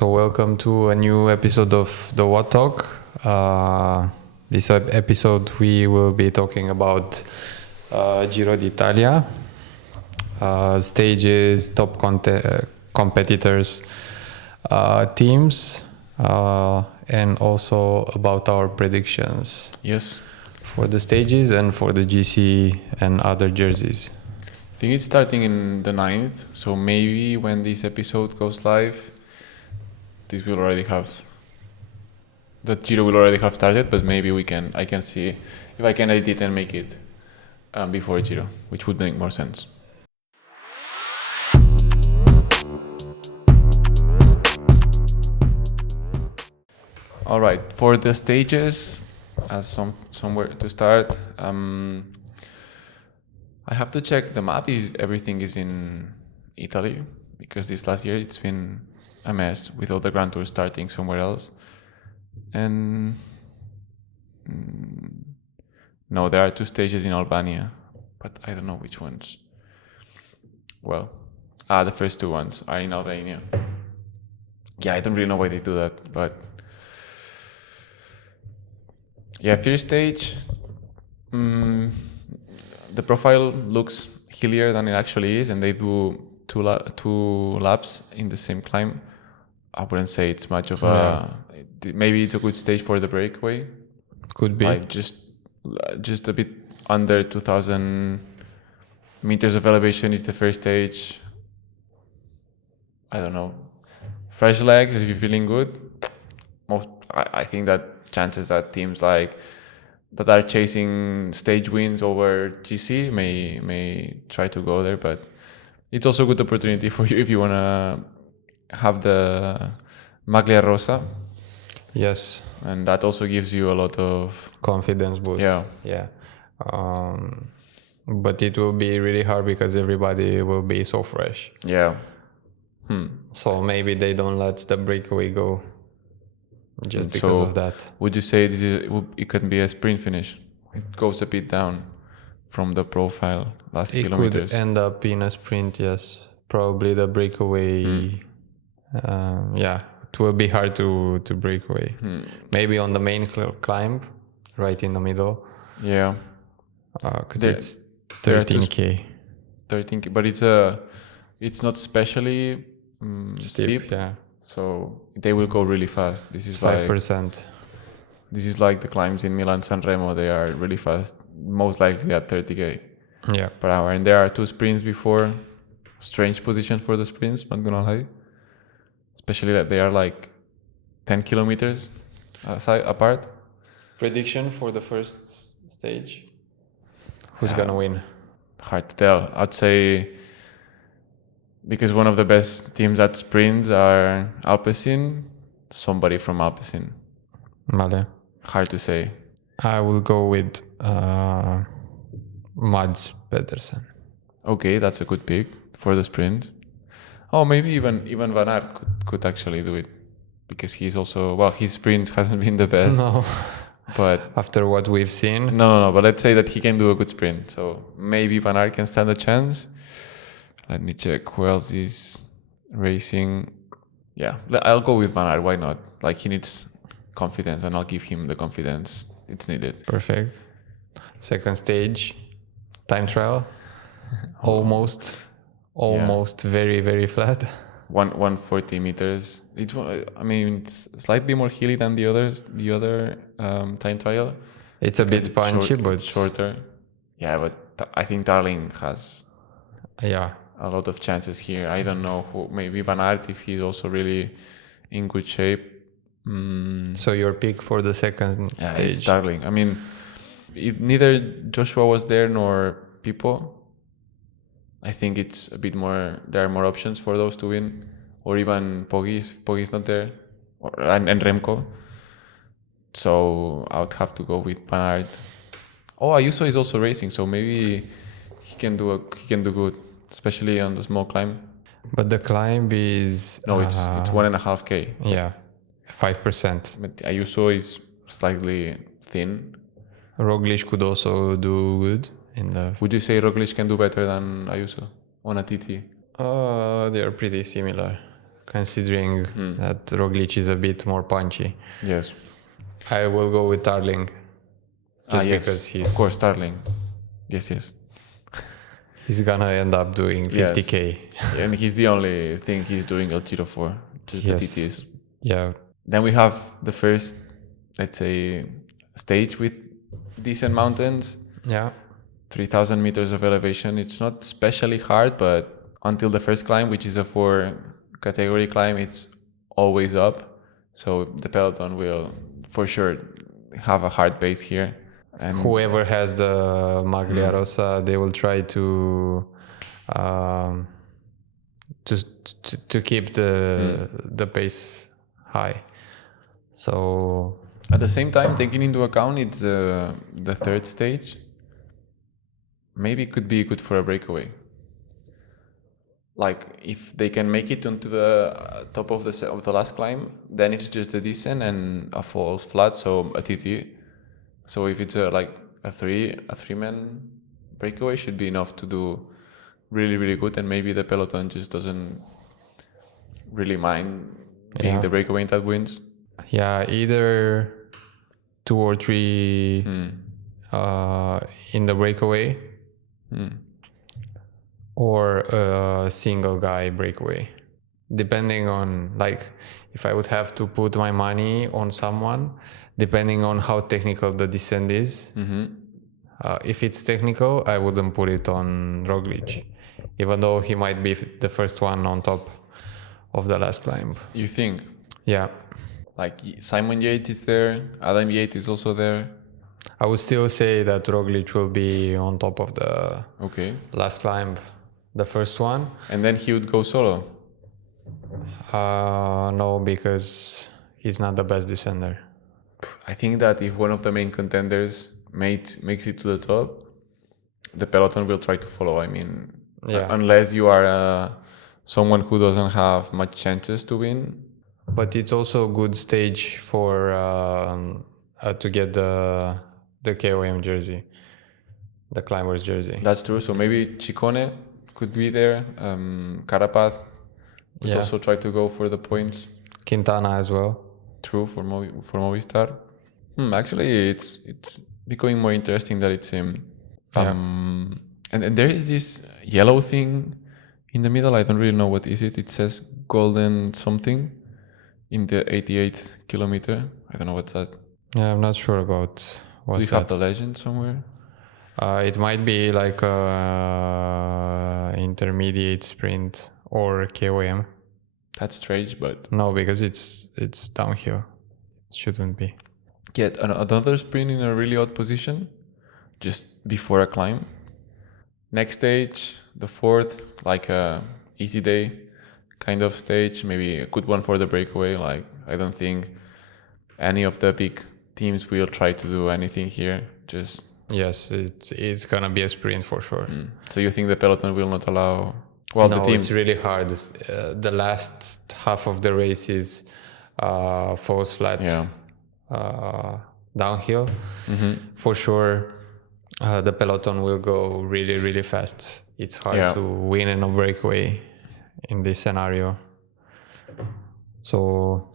So welcome to a new episode of the What Talk. This episode we will be talking about Giro d'Italia, stages, top competitors, teams, and also about our predictions. Yes. For the stages and for the GC and other jerseys. I think it's starting in the 9th, so maybe when this episode goes live, this will already have, the Giro will already have started, but maybe I can see if I can edit it and make it before Giro, which would make more sense. All right, for the stages, as somewhere to start, I have to check the map if everything is in Italy, because this last year it's been a mess with all the Grand Tours starting somewhere else. And no, there are 2 stages in Albania, but I don't know which ones. Well, the first 2 ones are in Albania. Yeah, I don't really know why they do that, but yeah, first stage, the profile looks hillier than it actually is, and they do two laps in the same climb. I wouldn't say it's much of maybe it's a good stage for the breakaway. Could be. Like just a bit under 2,000 meters of elevation is the first stage. I don't know. Fresh legs, if you're feeling good. I think that chances that teams like that are chasing stage wins over GC may try to go there, but it's also a good opportunity for you if you want to have the Maglia Rosa. Yes. And that also gives you a lot of confidence boost. Yeah. But it will be really hard because everybody will be so fresh. Yeah. So maybe they don't let the breakaway go just because of that. Would you say it can be a sprint finish? It goes a bit down from the profile last kilometers. It could end up in a sprint, yes. Probably the breakaway. It will be hard to break away. Maybe on the main climb, right in the middle. Yeah. Because it's 13k. 13k, but it's not especially steep. Yeah. So they will go really fast. This is 5%. This is like the climbs in Milan San Remo. They are really fast, most likely at 30k per hour. And there are 2 sprints before. Strange position for the sprints, not gonna lie. Especially that they are like 10 kilometers apart. Prediction for the first stage? Who's gonna win? Hard to tell. I'd say because one of the best teams at sprints are Alpecin, somebody from Alpecin. Vale. Hard to say. I will go with Mads Pedersen. Okay, that's a good pick for the sprint. Oh, maybe even Van Aert could actually do it, because he's also his sprint hasn't been the best. No, but after what we've seen, no. But let's say that he can do a good sprint, so maybe Van Aert can stand a chance. Let me check who else is racing. Yeah, I'll go with Van Aert. Why not? Like, he needs confidence, and I'll give him the confidence it's needed. Perfect. Second stage, time trial. Almost very, very flat. 140 meters. It's slightly more hilly than the other time trial. It's a bit punchy, but shorter. Yeah, but I think Darling has a lot of chances here. I don't know who. Maybe Van Aert, if he's also really in good shape. So your pick for the second stage? It's Darling. I mean, neither Joshua was there nor Pipo. I think it's a bit more. There are more options for those to win, or even Poggi's not there, and Remco. So I would have to go with Van Aert. Oh, Ayuso is also racing, so maybe he can do good, especially on the small climb. But the climb is it's 1.5k. Yeah, 5%. But Ayuso is slightly thin. Roglic could also do good. Would you say Roglic can do better than Ayuso on a TT? They are pretty similar. considering that Roglic is a bit more punchy. Yes. I will go with Tarling. Just yes. because he's... Of course, Starling. Yes. He's gonna end up doing 50k. Yes. And he's the only thing he's doing El Giro for, just the TTs. Yeah. Then we have the first, let's say, stage with decent mountains. Yeah. 3,000 meters of elevation. It's not especially hard, but until the first climb, which is a 4 category climb, it's always up. So the peloton will for sure have a hard pace here. And whoever has the Maglia Rosa, they will try to keep the pace high. So at the same time, taking into account it's the third stage, maybe it could be good for a breakaway. Like if they can make it onto the top of the last climb, then it's just a descent and a false flat, so a TT. So if it's a three-man breakaway, should be enough to do really, really good, and maybe the peloton just doesn't really mind being the breakaway that wins. Yeah, either 2 or 3 in the breakaway, or a single guy breakaway. Depending on, like, if I would have to put my money on someone, depending on how technical the descent is. If it's technical, I wouldn't put it on Roglic, even though he might be the first one on top of the last climb. You think? Yeah. Like Simon Yates is there, Adam Yates is also there. I would still say that Roglic will be on top of the last climb, the first one. And then he would go solo? No, because he's not the best descender. I think that if one of the main contenders makes it to the top, the peloton will try to follow. I mean, unless you are someone who doesn't have much chances to win. But it's also a good stage for to get the KOM jersey, the climber's jersey. That's true. So maybe Ciccone could be there. Carapaz would also try to go for the points. Quintana as well. True, for Movistar. Actually, it's becoming more interesting that it's him. And there is this yellow thing in the middle. I don't really know what is it. It says golden something in the 88th kilometer. I don't know what's that. Yeah, I'm not sure about what's that. Do you have the legend somewhere? It might be like a intermediate sprint or KOM. That's strange, but... No, because it's downhill. It shouldn't be. Yet another sprint in a really odd position, just before a climb. Next stage, the fourth, like a easy day kind of stage, maybe a good one for the breakaway. Like, I don't think any of the big teams will try to do anything here. Just... Yes, it's gonna be a sprint for sure. So you think the peloton will not allow... Well, no, the teams... it's really hard. The last half of the race is falls flat downhill. For sure, the peloton will go really, really fast. It's hard to win in a breakaway in this scenario. So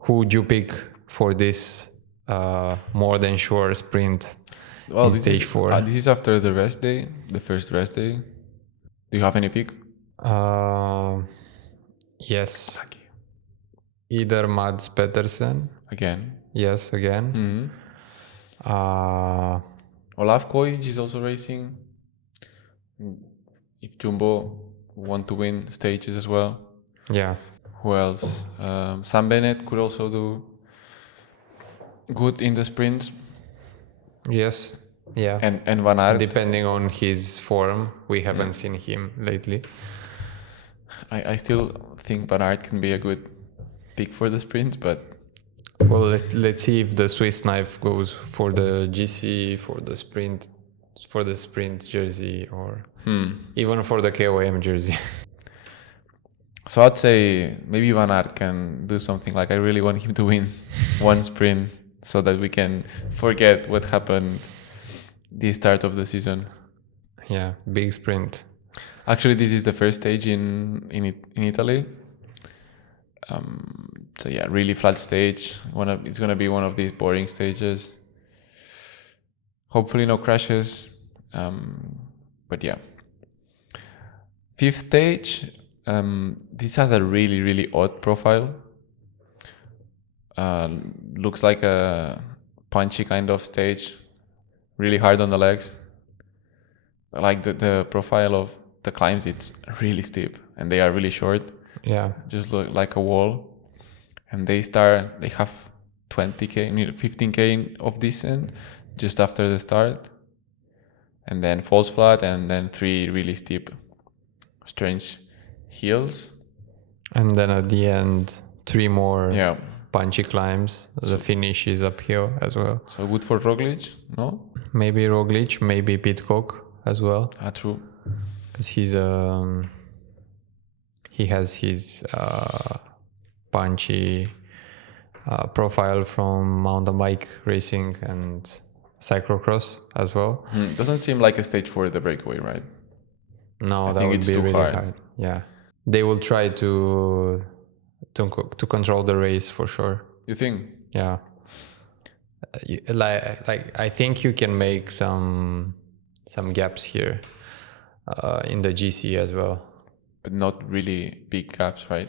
who would you pick for this more than sure sprint in stage 4? This is after the rest day, the first rest day. Do you have any pick? Yes. Either Mads Pedersen. Again? Yes, again. Olaf Koij is also racing. If Jumbo want to win stages as well. Yeah. Who else? Sam Bennett could also do good in the sprint. Yes. Yeah. And Van Aert. Depending on his form, we haven't seen him lately. I still think Van Aert can be a good pick for the sprint, but... Well, let's see if the Swiss knife goes for the GC, for the sprint jersey, or even for the KOM jersey. So I'd say maybe Van Aert can do something. Like, I really want him to win one sprint so that we can forget what happened the start of the season. Yeah, big sprint. Actually, this is the first stage in Italy. So yeah, really flat stage. It's gonna be one of these boring stages. Hopefully no crashes. But yeah. Fifth stage. This has a really odd profile. Looks like a punchy kind of stage. Really hard on the legs. Like the profile of the climbs, it's really steep and they are really short. Yeah. Just look like a wall. And they have 20k, 15k of descent just after the start. And then falls flat and then 3 really steep, strange hills. And then at the end, 3 more Yeah. punchy climbs. The finish is uphill as well. So good for Roglic, no? Maybe Roglic, maybe Pidcock as well. True. Because he has his punchy profile from mountain bike racing and cyclocross as well. Doesn't seem like a stage for the breakaway, right? No, I that think would it's be too really hard. hard. Yeah, they will try to control the race for sure. You think? Yeah, like I think you can make some gaps here in the GC as well. But not really big gaps, right?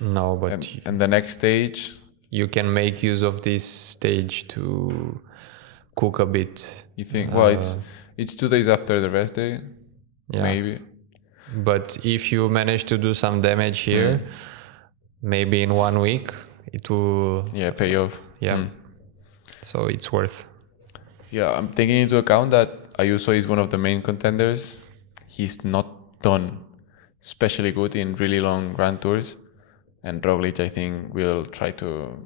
No, but And the next stage, you can make use of this stage to cook a bit. you think? Well, it's 2 days after the rest day, Yeah. maybe. But if you manage to do some damage here, maybe in 1 week it will Pay off. Yeah. So it's worth. Yeah, I'm taking into account that Ayuso is one of the main contenders. He's not done especially good in really long Grand Tours. And Roglic, I think, will try to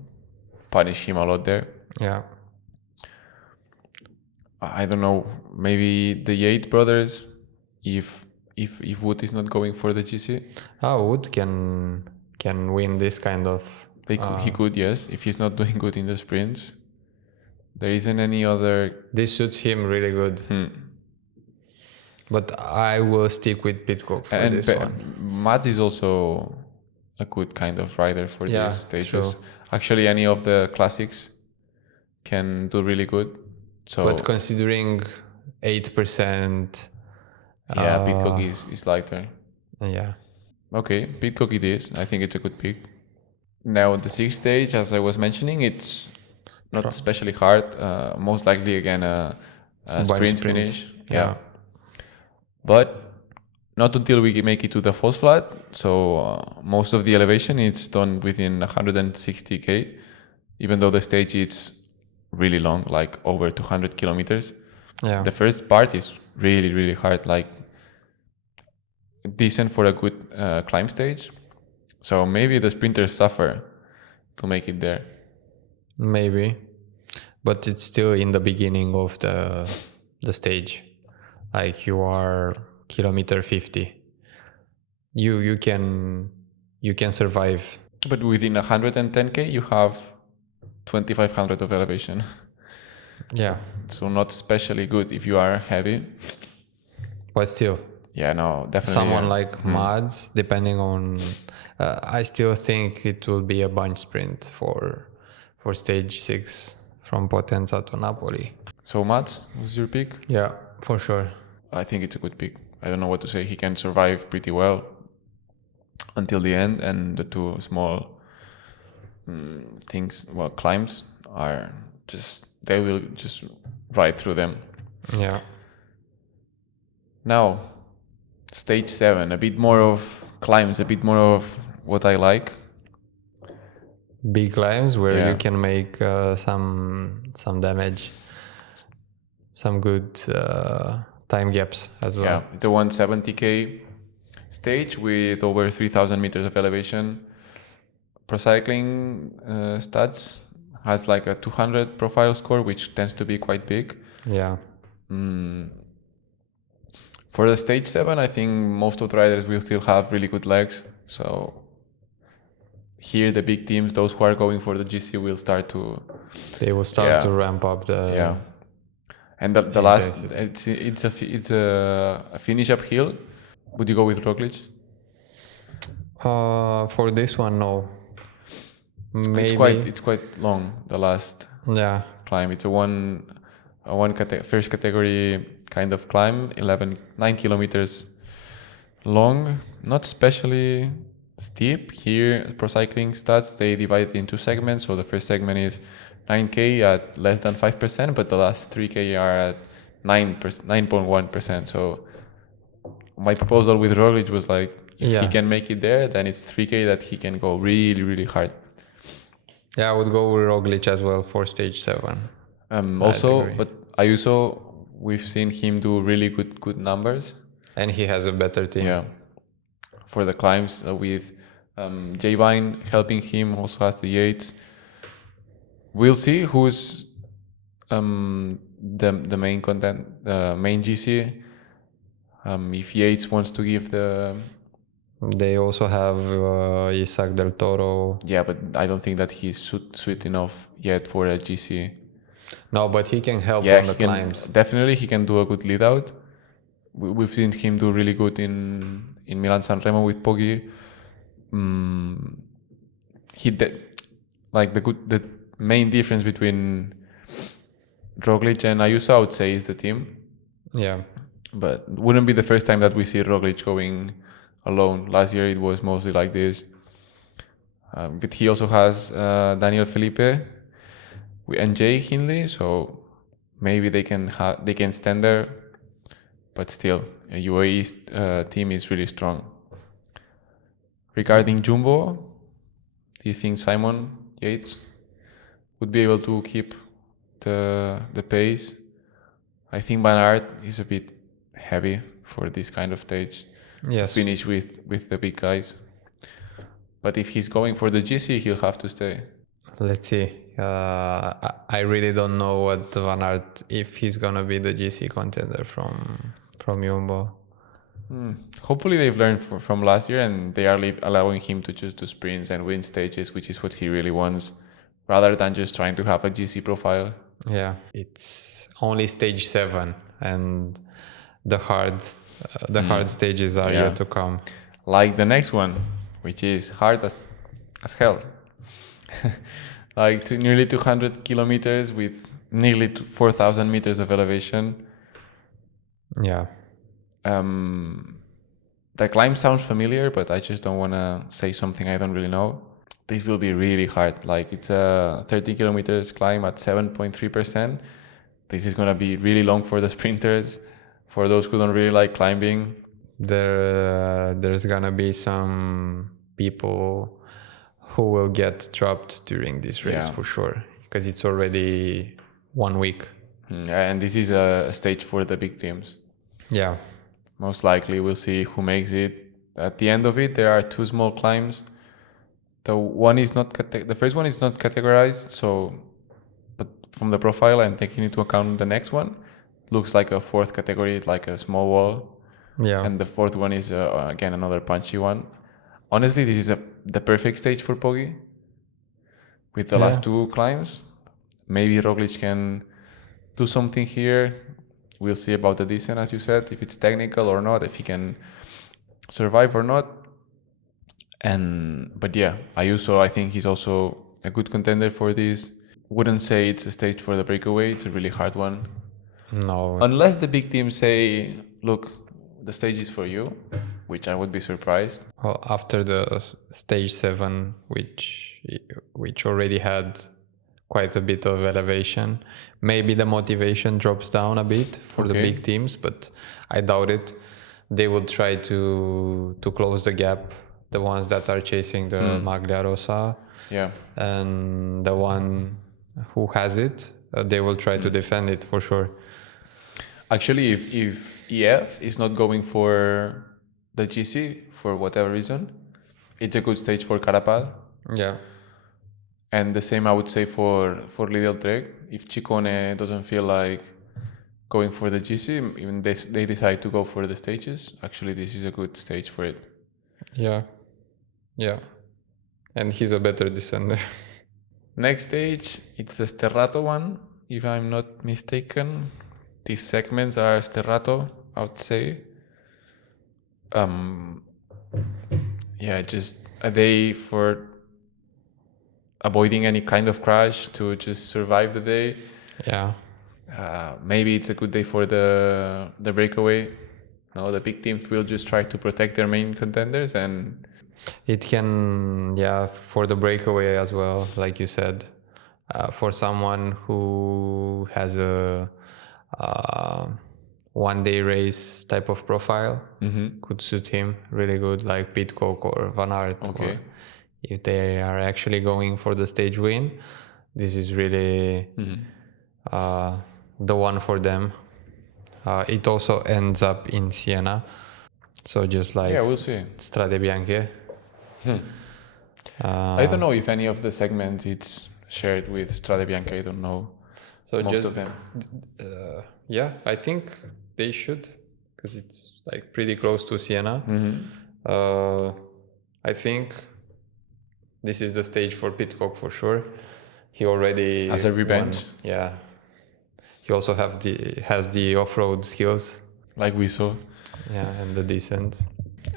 punish him a lot there. Yeah. I don't know, maybe the Yates brothers, if Wood is not going for the GC. Wood can win this kind of... He could, yes, if he's not doing good in the sprints. There isn't any other... This suits him really good. But I will stick with Pidcock for this one. Mads is also a good kind of rider for these stages. True. Actually, any of the classics can do really good. So, but considering 8%... Pidcock is lighter. Yeah. Okay, Pidcock it is. I think it's a good pick. Now, the 6th stage, as I was mentioning, it's not especially hard. Most likely, again, a sprint finish. Yeah. But not until we make it to the falls flat. So most of the elevation is done within 160k, even though the stage is really long, like over 200 kilometers. Yeah. The first part is really hard, like decent for a good climb stage. So maybe the sprinters suffer to make it there. Maybe, but it's still in the beginning of the stage. Like you are kilometer 50. You can survive. But within 110k, you have 2500 of elevation. Yeah. So not especially good if you are heavy. But still. Yeah, no, definitely. Someone like Mads, depending on, I still think it will be a bunch sprint for stage 6 from Potenza to Napoli. So Mads was your pick? Yeah, for sure. I think it's a good pick. I don't know what to say. He can survive pretty well until the end, and the 2 small climbs are they will just ride through them. Yeah. Now, stage 7, a bit more of climbs, a bit more of what I like. Big climbs where you can make some damage, some good time gaps as well. Yeah, it's a 170k stage with over 3,000 meters of elevation. Pro Cycling Stats has like a 200 profile score, which tends to be quite big. Yeah. For the stage 7, I think most of the riders will still have really good legs. So here, the big teams, those who are going for the GC, will start to... They will start to ramp up the... Yeah. And the last, it's a finish uphill. Would you go with Roglic? For this one, no. Maybe. It's quite long, the last Yeah. climb. It's first category kind of climb, 9 kilometers long, not especially steep. Here, Pro Cycling Stats, they divide it into segments. So the first segment is 9K at less than 5%, but the last 3K are at 9.1%. So my proposal with Roglic was like, if he can make it there, then it's 3K that he can go really, really hard. Yeah, I would go with Roglic as well for stage 7. But Ayuso, we've seen him do really good numbers. And he has a better team. Yeah. For the climbs with J Vine helping him, also has the Yates. We'll see who's the main main GC. If Yates wants to give the... They also have Isaac del Toro. Yeah, but I don't think that he's sweet enough yet for a GC. No, but he can help on the climbs. Definitely, he can do a good lead out. We've seen him do really good in Milan San Remo with Poggi. The main difference between Roglic and Ayuso, I would say, is the team. Yeah. But it wouldn't be the first time that we see Roglic going alone. Last year it was mostly like this. But he also has Daniel Felipe and Jay Hindley, so maybe they can stand there. But still, a UAE team is really strong. Regarding Jumbo, do you think Simon Yates would be able to keep the pace? I think Van Aert is a bit heavy for this kind of stage. Yes. To finish with the big guys. But if he's going for the GC, he'll have to stay. Let's see. I really don't know what Van Aert, if he's gonna be the GC contender from Jumbo. Hopefully they've learned from last year and they are allowing him to just do sprints and win stages, which is what he really wants, rather than just trying to have a GC profile. Yeah, it's only stage 7 and the hard stages are yet to come. Like the next one, which is hard as hell. Like nearly 200 kilometers with nearly 4,000 meters of elevation. Yeah. The climb sounds familiar, but I just don't want to say something I don't really know. This will be really hard. Like it's a 30 kilometers climb at 7.3%. This is going to be really long for the sprinters. For those who don't really like climbing. There's going to be some people who will get trapped during this race for sure, because it's already 1 week. And this is a stage for the big teams. Yeah. Most likely we'll see who makes it. At the end of it, there are 2 small climbs. The first one is not categorized, but from the profile and taking into account the next one, looks like a 4th category, like a small wall. Yeah. And the 4th one is again another punchy one. Honestly, this is the perfect stage for Poggi. With the last 2 climbs, maybe Roglic can do something here. We'll see about the descent, as you said, if it's technical or not, if he can survive or not. But yeah, Ayuso, I think he's also a good contender for this. Wouldn't say it's a stage for the breakaway. It's a really hard one. No. Unless the big teams say, look, the stage is for you, which I would be surprised. Well, after the stage 7, which already had quite a bit of elevation, maybe the motivation drops down a bit for the big teams, but I doubt it. They will try to close the gap, the ones that are chasing the Maglia Rosa. Yeah. And the one who has it, they will try to defend it for sure. Actually, if EF is not going for the GC for whatever reason, it's a good stage for Carapaz. Yeah. And the same I would say for Lidl Trek. If Ciccone doesn't feel like going for the GC, even they decide to go for the stages, actually this is a good stage for it. Yeah. Yeah. And he's a better descender. Next stage, it's the Sterrato one, if I'm not mistaken. These segments are Sterrato, I would say. Just a day for avoiding any kind of crash to just survive the day. Yeah. Maybe it's a good day for the breakaway. No, the big teams will just try to protect their main contenders, and it can, for the breakaway as well, like you said, for someone who has a one-day race type of profile, could suit him really good, like Pitcock or Van Aert. Okay. Or if they are actually going for the stage win, this is really the one for them. It also ends up in Siena, so just like we'll see. Strade Bianche. I don't know if any of the segments it's shared with Strade Bianche. I don't know. So most just of them. I think they should, because it's like pretty close to Siena. I think this is the stage for Pitcock for sure. He already as a revenge. won. Yeah. He also has the off-road skills, like we saw. Yeah, and the descents.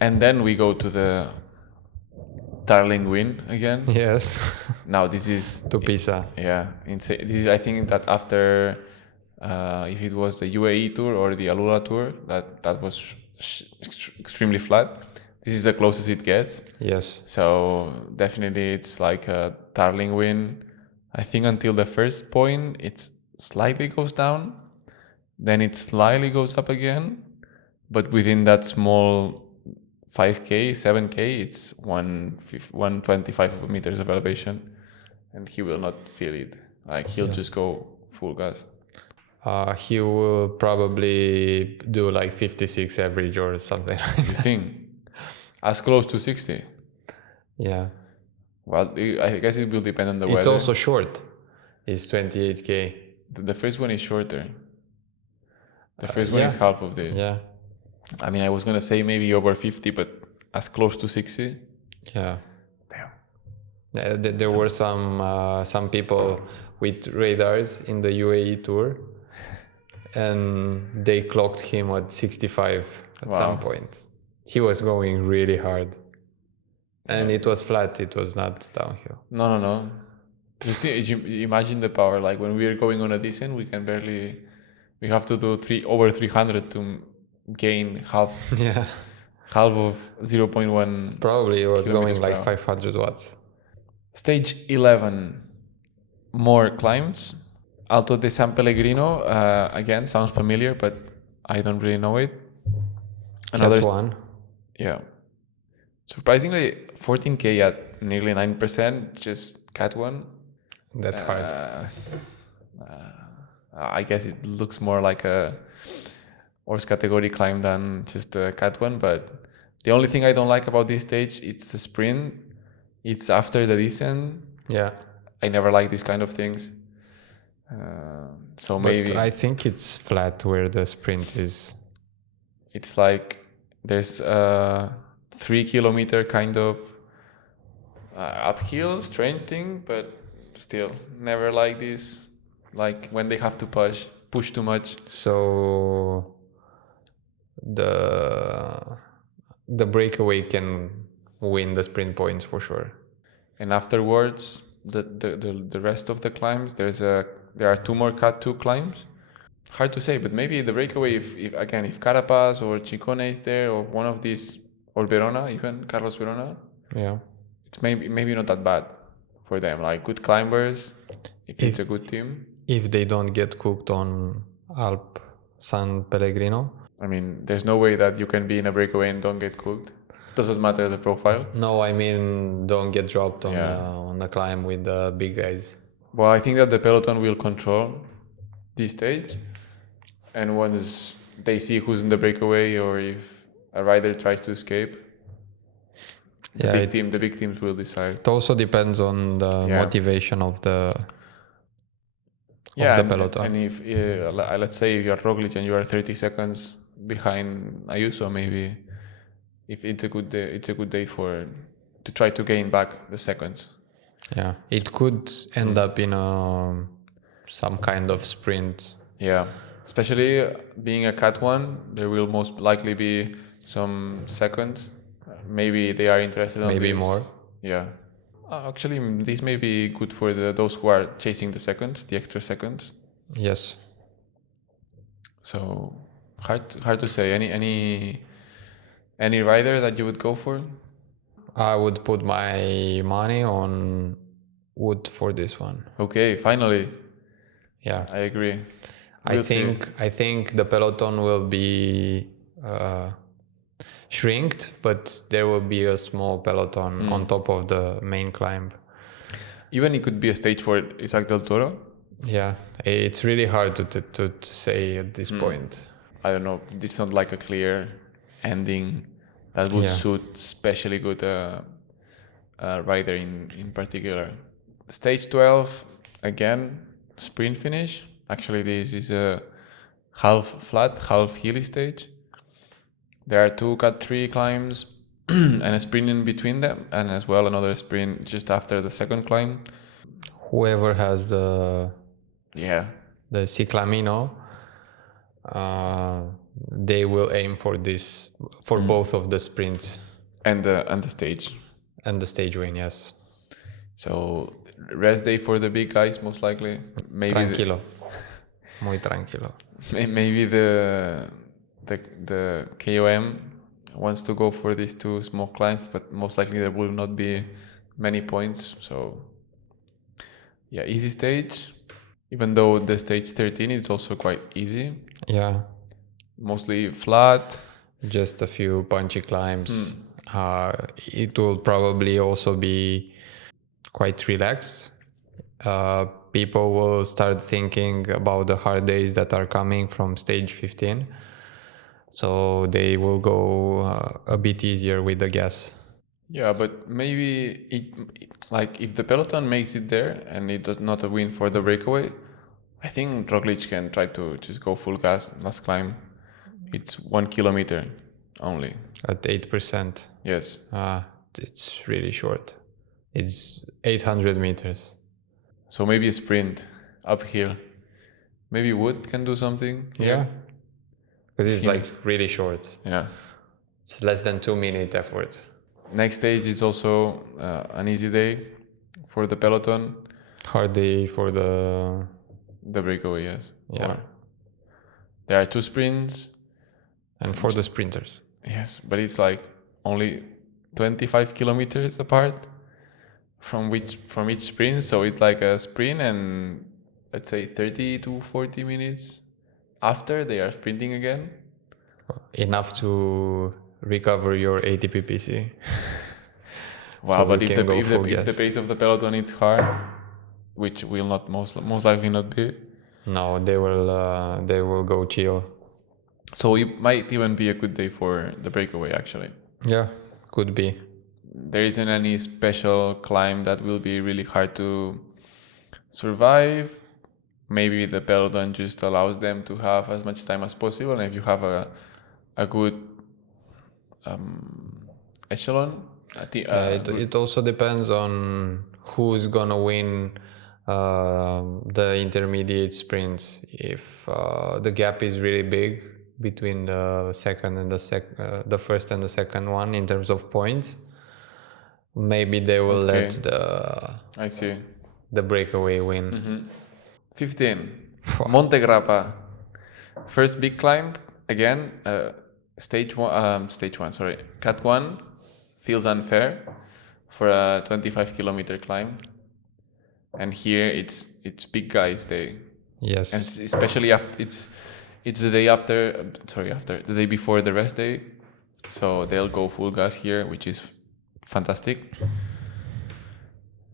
And then we go to the darling win again. Yes. Now this is to Pisa. Yeah, insane. This is, I think, that after if it was the UAE tour or the Alula tour, that was extremely flat. This is the closest it gets. Yes. So definitely it's like a darling win. I think until the first point it slightly goes down, then it slightly goes up again, but within that small 5k 7k it's 125 meters of elevation, and he will not feel it. Like he'll just go full gas. He will probably do like 56 average or something like that. You think? As close to 60? Yeah. Well, I guess it will depend on the weather. It's also short. It's 28k. The first one is shorter. The first one is half of this. Yeah. I mean, I was going to say maybe over 50, but as close to 60. Yeah. Damn. There were some people with radars in the UAE tour, and they clocked him at 65 at some point. He was going really hard. And it was flat, it was not downhill. No. Just imagine the power. Like when we are going on a descent, we have to do over 300 to gain half. Yeah. Half of 0.1. Probably it was going like 500 500 watts. Stage 11, more climbs. Alto de San Pellegrino, again, sounds familiar, but I don't really know it. Another one. Yeah. Surprisingly, 14k at nearly 9%, just Cat 1. That's hard. I guess it looks more like a horse category climb than just a Cat 1, but the only thing I don't like about this stage, it's the sprint. It's after the descent. Yeah. I never like these kind of things. So maybe... But I think it's flat where the sprint is. It's like there's a 3 kilometer kind of uphill, strange thing, but still never like this. Like when they have to push too much. So the breakaway can win the sprint points for sure. And afterwards, the rest of the climbs, there are 2 more Cat 2 climbs. Hard to say, but maybe the breakaway, if Carapaz or Ciccone is there, or one of these, or Verona, even Carlos Verona, it's maybe not that bad for them. Like good climbers, if it's a good team. If they don't get cooked on Alp San Pellegrino. I mean, there's no way that you can be in a breakaway and don't get cooked. Doesn't matter the profile. No, I mean don't get dropped on the climb with the big guys. Well, I think that the peloton will control this stage, and once they see who's in the breakaway or if a rider tries to escape, the big teams will decide. It also depends on the motivation of the peloton. And if let's say if you're Roglic and you are 30 seconds behind Ayuso, maybe if it's a good day, to try to gain back the seconds. Yeah, it could end up in some kind of sprint. Yeah, especially being a Cat 1, there will most likely be some seconds. Maybe they are interested in maybe more. Yeah. Actually, this may be good for those who are chasing the seconds, the extra seconds. Yes. So hard to say. Any rider that you would go for? I would put my money on Wood for this one. Okay, finally. Yeah. I agree. I think the peloton will be shrinked, but there will be a small peloton on top of the main climb. Even it could be a stage for Isaac del Toro. Yeah, it's really hard to say at this point. I don't know. It's not like a clear ending that would suit especially good rider in particular. Stage 12, again, sprint finish. Actually, this is a half flat, half hilly stage. There are 2 cut 3 climbs and a sprint in between them, and as well another sprint just after the second climb. Whoever has the ciclamino, they will aim for this for both of the sprints and the stage and the stage win. Yes. So rest day for the big guys, most likely. Maybe tranquilo, muy tranquilo. Maybe the KOM wants to go for these 2 small climbs, but most likely there will not be many points. So yeah, easy stage. Even though the stage 13 is also quite easy. Yeah. Mostly flat. Just a few punchy climbs. It will probably also be quite relaxed. People will start thinking about the hard days that are coming from stage 15. So they will go a bit easier with the gas. Yeah, but maybe like if the peloton makes it there and it does not a win for the breakaway, I think Roglic can try to just go full gas last climb. It's 1 kilometer only. At 8%. Yes. It's really short. It's 800 meters. So maybe a sprint uphill. Maybe Wood can do something here. Yeah. Because it's like really short. Yeah. It's less than 2-minute effort. Next stage is also an easy day for the peloton. Hard day for the breakaway, yes. Yeah. Or there are 2 sprints. And for the sprinters. Yes, but it's like only 25 kilometers apart from each sprint. So it's like a sprint and let's say 30 to 40 minutes after they are sprinting again. Enough to recover your ATP PC. Wow, so but if the pace of the peloton is hard, which will not most likely not be. No, they will go chill. So it might even be a good day for the breakaway, actually. Yeah, could be. There isn't any special climb that will be really hard to survive. Maybe the peloton just allows them to have as much time as possible, and if you have a good echelon, it also depends on who's gonna win the intermediate sprints. If the gap is really big between the second and the first and the second one in terms of points, maybe they will let the breakaway win. 15. Monte Grappa. First big climb again. Stage one. Cut 1 feels unfair for a 25-kilometer climb, and here it's big guys day. Yes. And especially after it's the day after the day before the rest day, so they'll go full gas here, which is fantastic.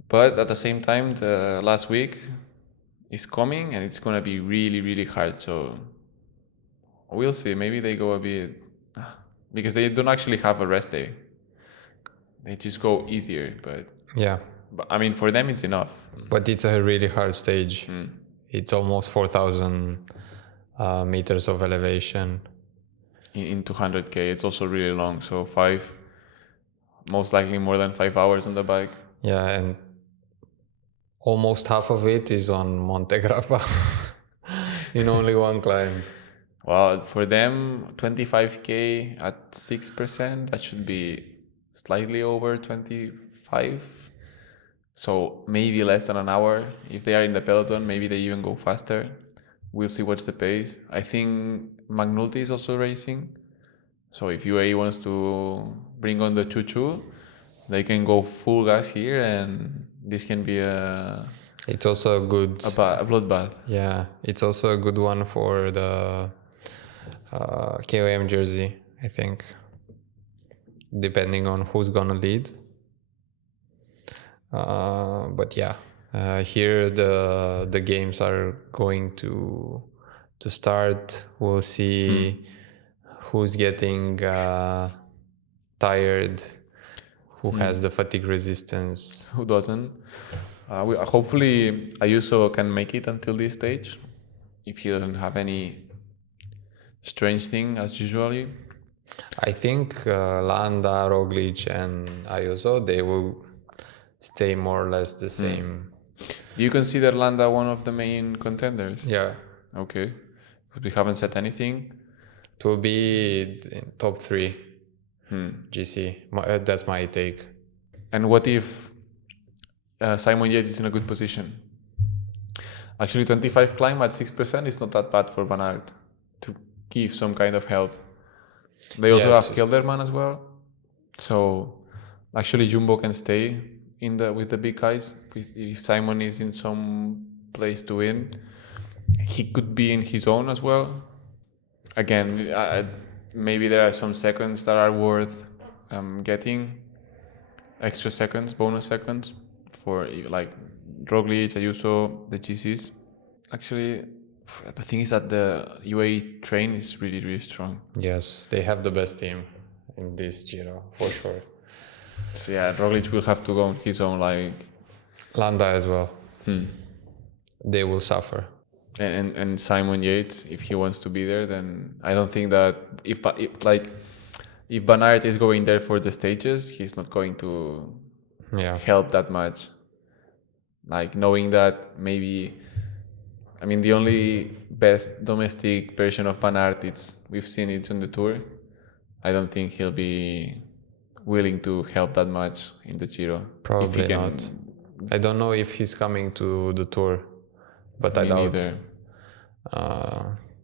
But at the same time, the last week is coming and it's gonna be really, really hard. So we'll see. Maybe they go a bit, because they don't actually have a rest day. They just go easier, but yeah. But I mean, for them it's enough. But it's a really hard stage. It's almost 4,000 meters of elevation. In 200k, it's also really long. So most likely more than 5 hours on the bike. Yeah, and almost half of it is on Monte Grappa in only one climb. Well, for them, 25k at 6%, that should be slightly over 25. So maybe less than an hour. If they are in the peloton, maybe they even go faster. We'll see what's the pace. I think McNulty is also racing. So if UAE wants to bring on the choo-choo, they can go full gas here, and this can be It's also a good a bloodbath. Yeah, it's also a good one for the KOM jersey, I think, depending on who's gonna lead. But yeah, here the games are going to start. We'll see who's getting tired, who has the fatigue resistance. Who doesn't? Hopefully Ayuso can make it until this stage, if he doesn't have any strange thing as usually. I think Landa, Roglic, and Ayuso, they will stay more or less the same. Do you consider Landa one of the main contenders? Yeah, Okay. But we haven't said anything. it will be in top 3 GC. That's my take. And what if Simon Yates is in a good position? Actually, 25 climb at 6% is not that bad for Van Aert to give some kind of help. They also have Kelderman as well. So actually Jumbo can stay with the big guys. If Simon is in some place to win, he could be in his own as well. Again, maybe there are some seconds that are worth getting, extra seconds, bonus seconds for like Roglic, Ayuso, the GCs. Actually, the thing is that the UAE train is really, really strong. Yes, they have the best team in this Giro, for sure. So yeah, Roglic will have to go on his own, like Landa as well. They will suffer. and Simon Yates, if he wants to be there, then I don't think that if Van Aert is going there for the stages, he's not going to help that much. Like knowing that maybe, I mean, the only best domestic version of Van Aert we've seen it on the Tour. I don't think he'll be willing to help that much in the Giro. Probably not. I don't know if he's coming to the Tour, but I doubt.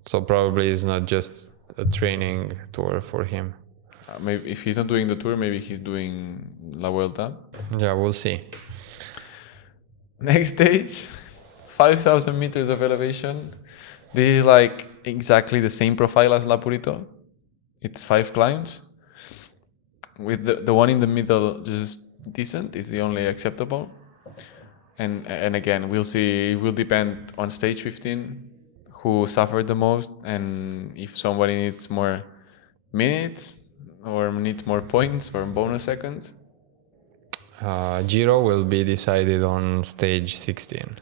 So probably it's not just a training tour for him. Maybe if he's not doing the Tour, maybe he's doing La Vuelta. Yeah, we'll see. Next stage, 5,000 meters of elevation. This is like exactly the same profile as La Purito. It's 5 climbs. With the one in the middle just decent, is the only acceptable. And again, we'll see. It will depend on stage 15 who suffered the most, and if somebody needs more minutes or needs more points or bonus seconds. Giro will be decided on stage 16.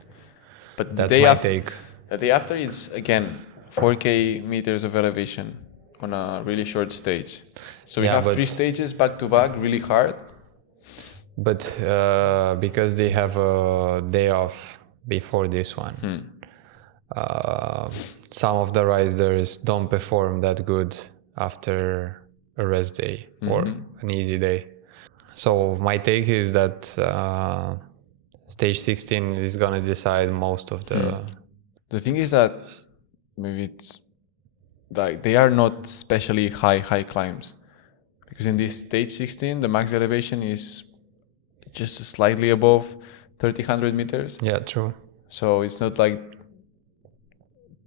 But that's my take. The day after is again 4K meters of elevation on a really short stage. So we have 3 stages back to back, really hard. But because they have a day off before this one, some of the riders don't perform that good after a rest day or an easy day. So my take is that stage 16 is gonna decide most of the... The thing is that maybe it's like they are not especially high climbs, because in this stage 16 the max elevation is just slightly above 3,000 meters. Yeah, true. So it's not like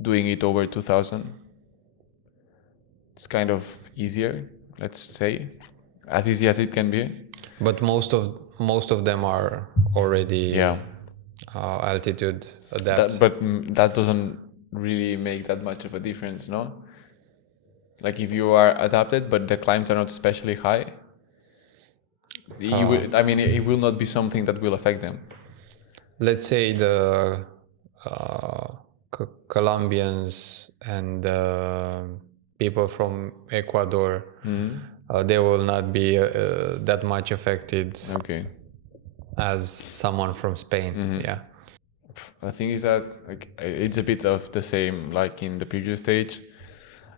doing it over 2,000. It's kind of easier, let's say, as easy as it can be. But most of them are already altitude adapt. But that doesn't really make that much of a difference, no? Like if you are adapted, but the climbs are not especially high, it will not be something that will affect them. Let's say the Colombians and people from Ecuador, they will not be that much affected as someone from Spain. Yeah. The thing is that it's a bit of the same like in the previous stage.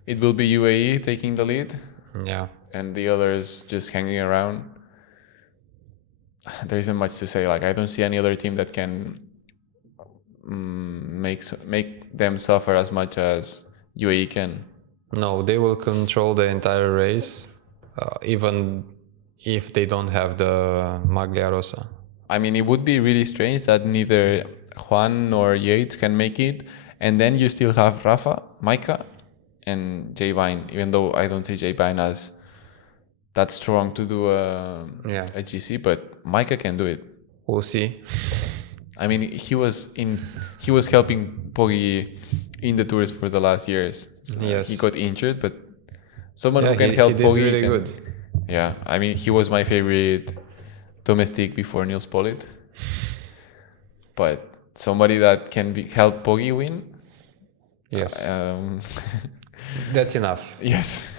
It will be UAE taking the lead. Yeah. And the others just hanging around. there isn't much to say. Like I don't see any other team that can make them suffer as much as UAE can. No, they will control the entire race, even if they don't have the Maglia Rosa. I mean, it would be really strange that neither Juan nor Yates can make it, and then you still have Rafa, Micah, and Jay Vine. Even though I don't see Jay Vine as that strong to do a GC, but Micah can do it. We'll see. I mean, he was helping Poggi in the tours for the last years. Yes, he got injured, but someone who can help Poggi really good. Yeah, I mean, he was my favorite domestic before Niels Pollitt, but somebody that can help Poggi win. Yes, that's enough. Yes,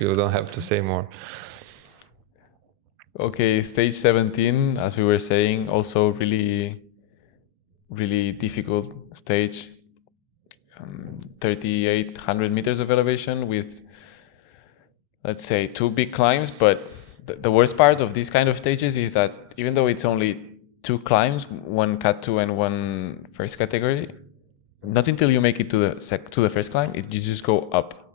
you don't have to say more. Okay, stage 17, as we were saying, also really, really difficult stage. 3,800 meters of elevation with, let's say, 2 big climbs. But the worst part of these kind of stages is that even though it's only 2 climbs, one cat 2 and one first category, not until you make it to the first climb, you just go up.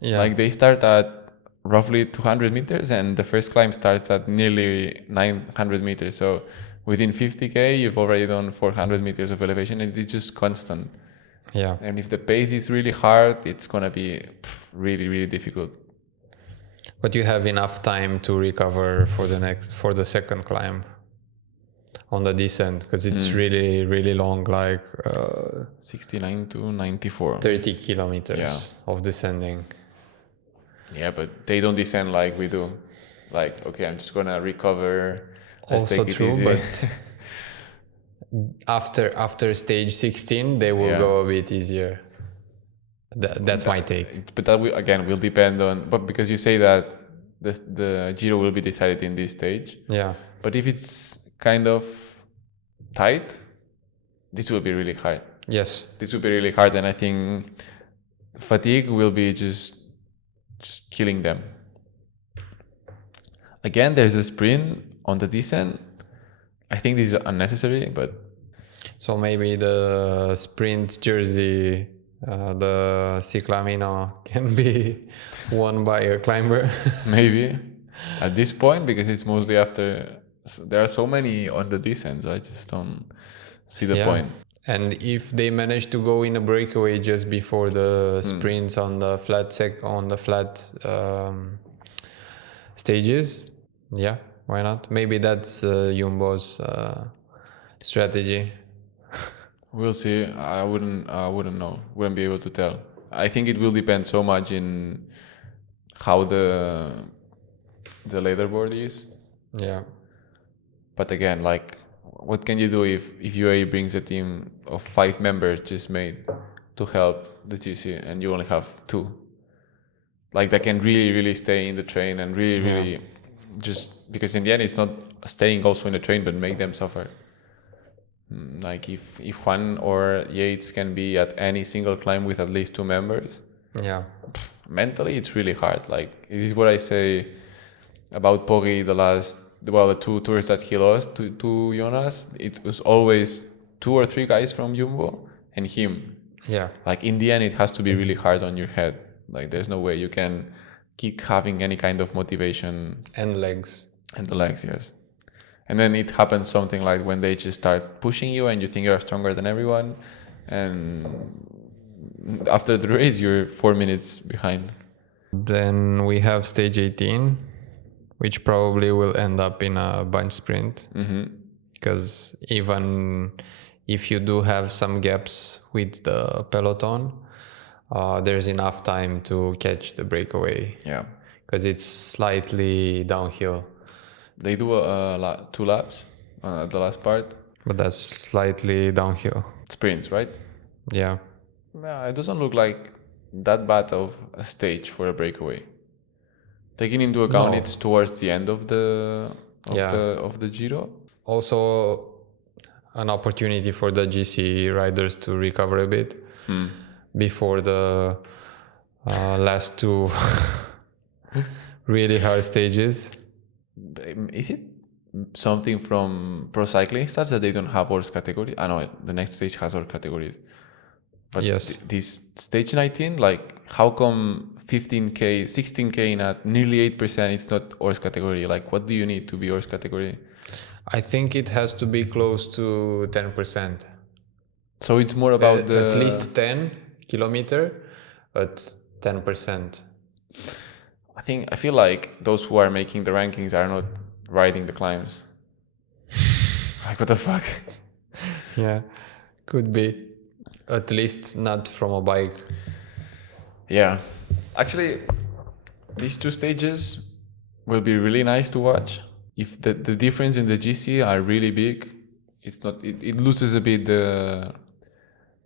Yeah. Like they start at roughly 200 meters and the first climb starts at nearly 900 meters. So within 50k, you've already done 400 meters of elevation and it's just constant. Yeah. And if the pace is really hard, it's going to be really, really difficult. But you have enough time to recover for the second climb on the descent, because it's really, really long, like 69 to 94. 30 kilometers of descending. Yeah, but they don't descend like we do. Like, okay, I'm just gonna recover. Also true, but after stage 16, they will go a bit easier. That's my take. But that will depend on. But because you say that the Giro will be decided in this stage. Yeah. But if it's kind of tight, this will be really hard. Yes. This will be really hard, and I think fatigue will be just killing them. Again, there's a sprint on the descent. I think this is unnecessary, but so maybe the sprint jersey, the Ciclamino, can be won by a climber. Maybe at this point, because it's mostly after. There are so many on the descents. I just don't see the point. And if they manage to go in a breakaway just before the sprints on the flat stages, yeah, why not? Maybe that's Jumbo's strategy. We'll see. I wouldn't know. Wouldn't be able to tell. I think it will depend so much in how the leaderboard is. Yeah. But again, like, what can you do if UAE brings a team of 5 members just made to help the GC and you only have 2? Like, that can really, really stay in the train and really, really just... Because in the end, it's not staying also in the train, but make them suffer. Like, if Juan or Yates can be at any single climb with at least 2 members... Yeah. Mentally, it's really hard. Like, this is what I say about Poggi the 2 tours that he lost to Jonas. It was always 2 or 3 guys from Jumbo and him. Yeah. Like, in the end, it has to be really hard on your head. Like, there's no way you can keep having any kind of motivation. And legs. And the legs, yes. And then it happens something like when they just start pushing you and you think you're stronger than everyone. And after the race, you're 4 minutes behind. Then we have stage 18. Which probably will end up in a bunch sprint. Because even if you do have some gaps with the peloton, there's enough time to catch the breakaway. Yeah. Because it's slightly downhill. They do 2 laps at the last part. But that's slightly downhill. Sprints, right? Yeah. Yeah, it doesn't look like that bad of a stage for a breakaway. Taking into account it's towards the end of the Giro. Also, an opportunity for the GC riders to recover a bit before the last 2 really hard stages. Is it something from pro cycling stats that they don't have horse category? I know the next stage has horse categories. But Yes. this stage 19, like, how come 15K, 16K at nearly 8% it's not horse category? Like, what do you need to be horse category? I think it has to be close to 10%. So it's more about At least 10 kilometer at 10%. I feel like those who are making the rankings are not riding the climbs. Like, what the fuck? Yeah, could be. At least not from a bike. Yeah. Actually, these two stages will be really nice to watch. If the difference in the GC are really big, it loses a bit the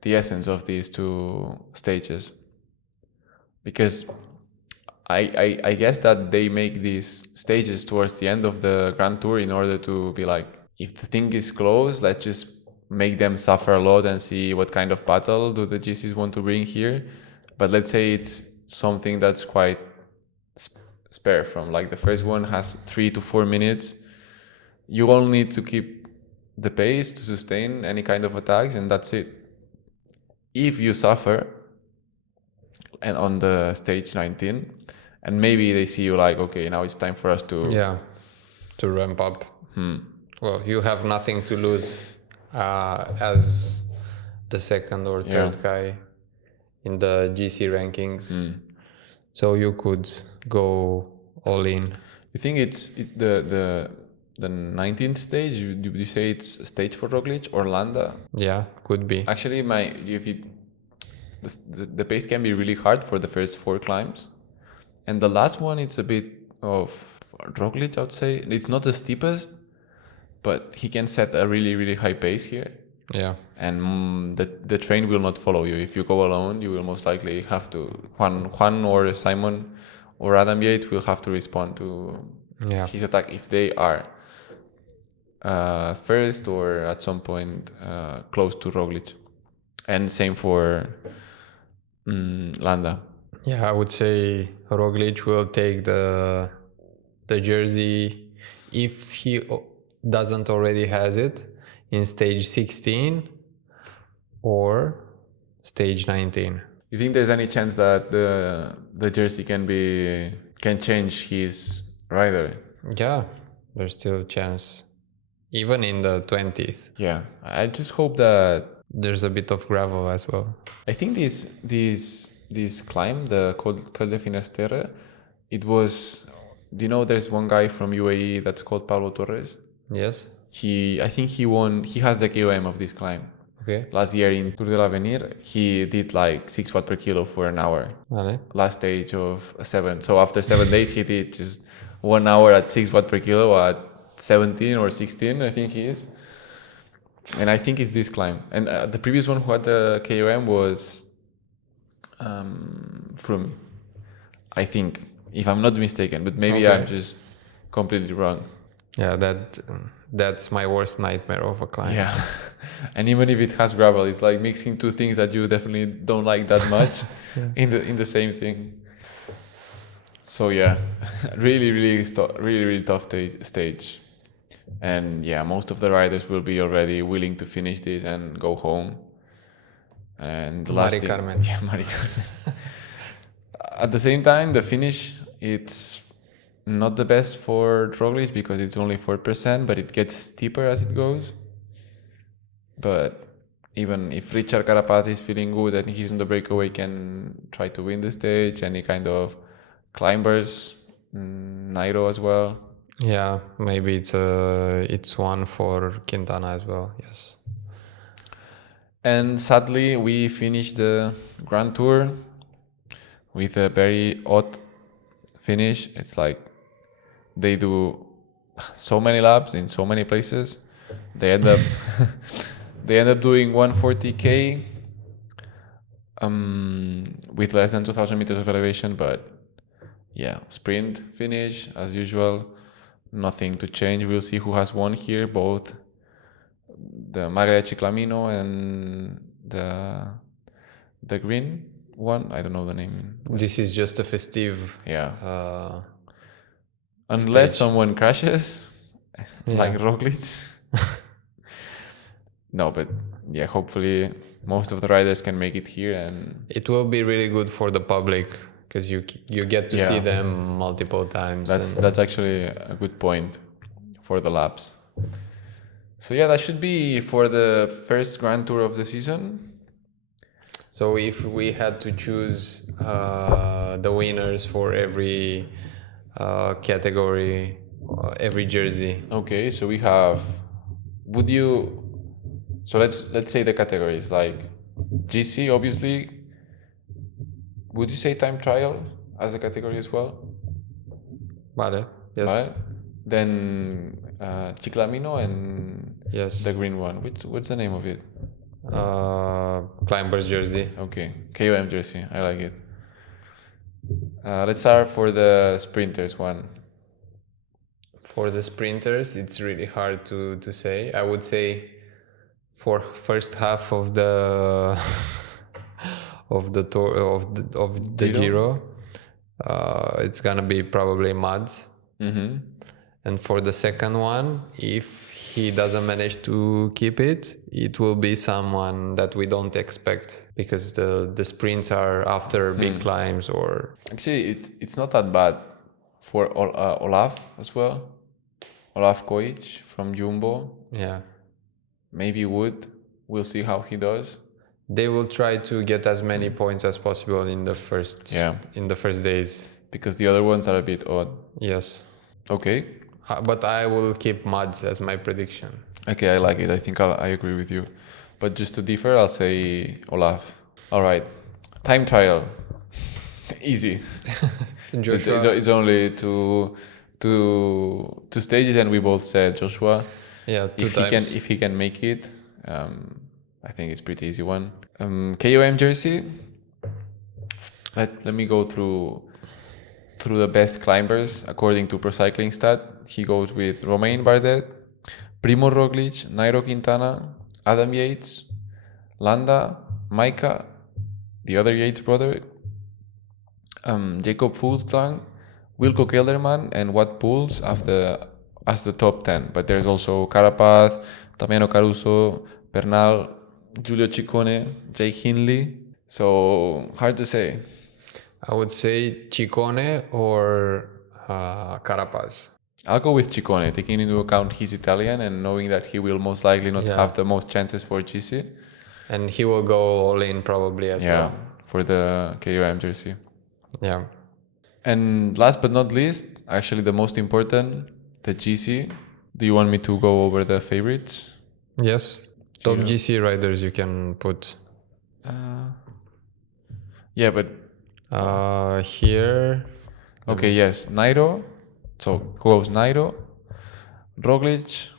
essence of these two stages. Because I guess that they make these stages towards the end of the Grand Tour in order to be like, if the thing is close, let's just make them suffer a lot and see what kind of battle do the GCs want to bring here. But let's say it's something that's quite spare from, like, the first one has 3 to 4 minutes. You all need to keep the pace to sustain any kind of attacks, and that's it. If you suffer and on the stage 19, and maybe they see you like, okay, now it's time for us to to ramp up. Well, you have nothing to lose as the second or third guy in the GC rankings, so you could go all in. You think the 19th stage? You say it's a stage for Roglic or Landa? Yeah, could be. Actually, the pace can be really hard for the first 4 climbs, and the last one it's a bit of Roglic, I would say. It's not the steepest, but he can set a really, really high pace here. Yeah. And the train will not follow you. If you go alone, you will most likely have to, Juan or Simon or Adam Yates will have to respond to his attack if they are first or at some point close to Roglic. And same for Landa. Yeah, I would say Roglic will take the jersey, if he doesn't already has it, in stage 16 or stage 19. You think there's any chance that the jersey can change his rider? Yeah, there's still a chance, even in the 20th. Yeah, I just hope that there's a bit of gravel as well. I think this climb, the Col de Finisterre, it was, do you know there's one guy from UAE that's called Pablo Torres? Yes. I think he has the KOM of this climb. Okay. Last year in Tour de l'Avenir, he did like 6 watts per kilo for an hour. Vale. Last stage of 7. So after 7 days, he did just 1 hour at 6 watts per kilo at 17 or 16, I think he is. And I think it's this climb. And the previous one who had the KOM was Froome, I think, if I'm not mistaken. But maybe I'm just completely wrong. Yeah, that's my worst nightmare of a climb. Yeah. And even if it has gravel, it's like mixing two things that you definitely don't like that much in the same thing. So yeah, really tough stage. And yeah, most of the riders will be already willing to finish this and go home. And the last thing, Carmen. Yeah, Mari Carmen. At the same time, the finish, it's not the best for Roglic because it's only 4%, but it gets steeper as it goes. But even if Richard Carapaz is feeling good and he's in the breakaway, can try to win the stage, any kind of climbers, Nairo as well. Yeah, maybe it's one for Quintana as well. Yes. And sadly, we finished the Grand Tour with a very odd finish. It's like they do so many laps in so many places. They end up doing 140K with less than 2,000 meters of elevation, but yeah, sprint finish as usual. Nothing to change. We'll see who has won here, both the Marga de Chiclamino and the green one. I don't know the name. This is just a festive. Yeah. unless stage. someone crashes, like Yeah. Roglic. No, but yeah, hopefully most of the riders can make it here, and It will be really good for the public because you get to see yeah, them multiple times. that's actually a good point for the laps. So yeah, that should be for the first Grand Tour of the season. So if we had to choose the winners for every category, every jersey. Okay, so we have. Would you? So let's say the categories like GC, obviously. Would you say time trial as a category as well? Vale. Yes. Right. Then Ciclamino and Yes. the green one. What's the name of it? Climber's jersey. Okay, KOM jersey. I like it. Let's start for the sprinters one. For the sprinters, it's really hard to say. I would say for first half of the of the tour of the Giro, it's gonna be probably Mads. Mm-hmm. And for the second one, if he doesn't manage to keep it, it will be someone that we don't expect because the sprints are after big climbs or. Actually, it's not that bad for Olaf as well. Olaf Koic from Jumbo. Yeah. Maybe Wood. We'll see how he does. They will try to get as many points as possible in the first days. Because the other ones are a bit odd. Yes. Okay. But I will keep Mads as my prediction. Okay, I like it. I think I agree with you. But just to differ, I'll say Olaf. All right. Time trial. Easy. It's only two stages, and we both said Joshua. Yeah, two times. If he can make it, I think it's pretty easy one. KOM jersey. Let me go through the best climbers according to Pro Cycling Stat. He goes with Romain Bardet, Primo Roglic, Nairo Quintana, Adam Yates, Landa, Maika, the other Yates brother, Jacob Fuglsang, Wilco Kelderman, and Wout Poels as the top 10. But there's also Carapaz, Damiano Caruso, Bernal, Giulio Ciccone, Jay Hindley. So hard to say. I would say Ciccone or Carapaz. I'll go with Ciccone, taking into account he's Italian and knowing that he will most likely not have the most chances for GC. And he will go all in probably as well. For the KOM jersey. Yeah. And last but not least, actually the most important, the GC. Do you want me to go over the favorites? Yes. Top GC riders you can put. Yeah, but here. Okay, yes. Nairo. So who else? Nairo, Roglic,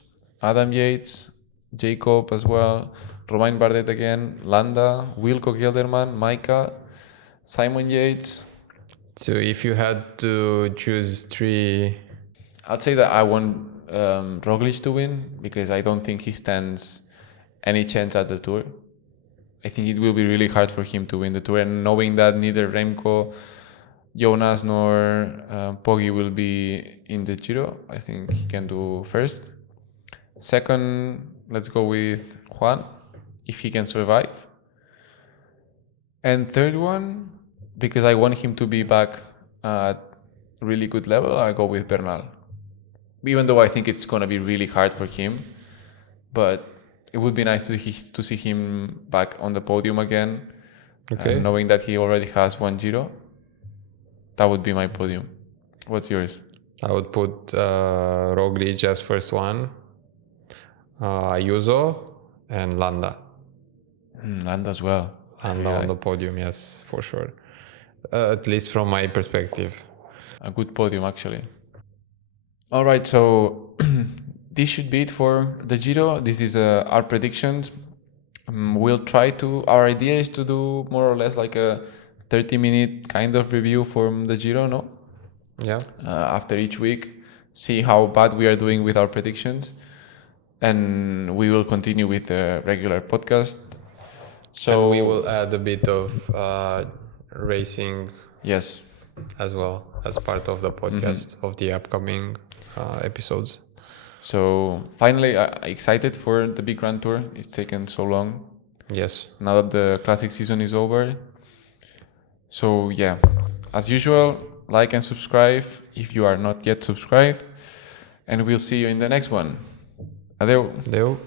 Adam Yates, Jacob as well, Romain Bardet again, Landa, Wilco Kelderman, Maika, Simon Yates. So if you had to choose three, I'd say that I want Roglic to win because I don't think he stands any chance at the Tour. I think it will be really hard for him to win the Tour, and knowing that neither Remco, Jonas nor Poggi will be in the Giro, I think he can do first. Second, let's go with Juan, if he can survive. And third one, because I want him to be back at really good level, I go with Bernal. Even though I think it's going to be really hard for him, but it would be nice to see him back on the podium again. Okay. Knowing that he already has one Giro, that would be my podium. What's yours? I would put Roglic as first one, Ayuso, and Landa. Landa as well. Landa on the podium, yes, for sure. At least from my perspective. A good podium, actually. All right, so this should be it for the Giro. This is our predictions. Our idea is to do more or less like a 30-minute kind of review from the Giro, no? Yeah. After each week, see how bad we are doing with our predictions. And we will continue with the regular podcast. So and we will add a bit of racing. Yes. as well as part of the podcast of the upcoming episodes. So finally, excited for the big Grand Tour. It's taken so long. Yes. Now that the classic season is over. So yeah, as usual, like and subscribe if you are not yet subscribed. And we'll see you in the next one. Adeu. Adeu.